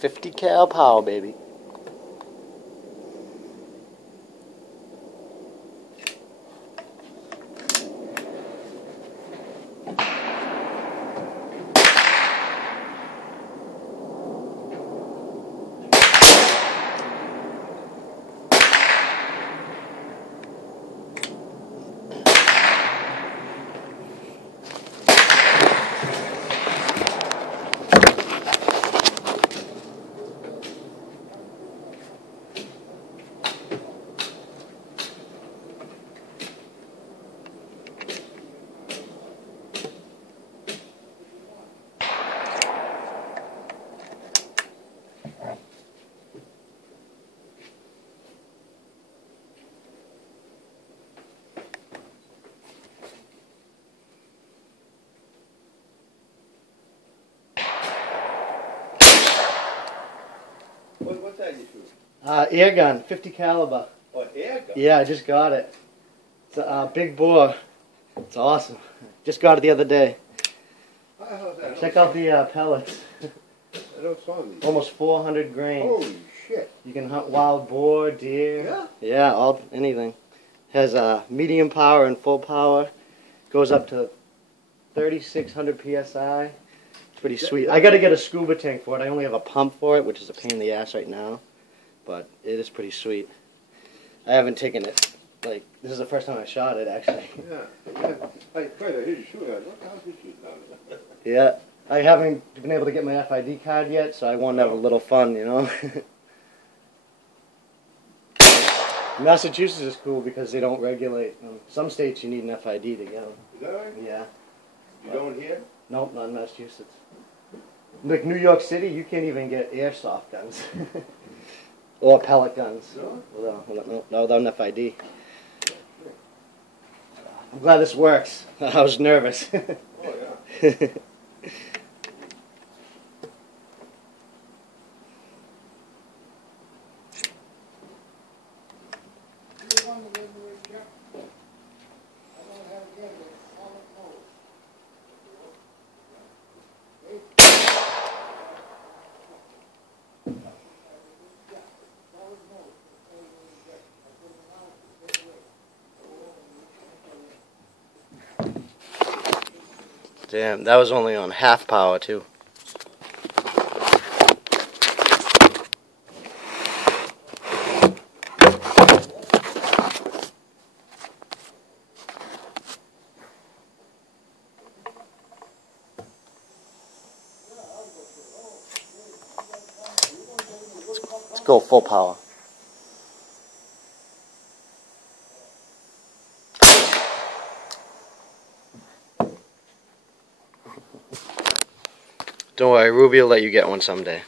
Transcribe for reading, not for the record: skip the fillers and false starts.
50 cal power, baby. What's that you shoot? Air gun, 50 caliber. Oh, air gun? Yeah, I just got it. It's a big bore. It's awesome. Just got it the other day. Check out the pellets. I don't saw these. Almost 400 grains. Holy shit. You can hunt wild boar, deer. Yeah? Yeah, anything. Has medium power and full power. Goes up to 3,600 psi. Pretty sweet. I got to get a scuba tank for it. I only have a pump for it, which is a pain in the ass right now. But it is pretty sweet. I haven't taken it. Like, this is the first time I shot it, actually. Yeah. I hear you shoot it. What how's you shooting out? Yeah. I haven't been able to get my FID card yet, so I want to have a little fun, you know? Massachusetts is cool because they don't regulate. Some states you need an FID to get them. Is that right? Yeah. You don't hear? Nope, not in Massachusetts. Like New York City, you can't even get airsoft guns. Or pellet guns. No? Without an FID. I'm glad this works. I was nervous. Oh, yeah. Damn, that was only on half power too. Let's go full power. Don't worry, Ruby will let you get one someday.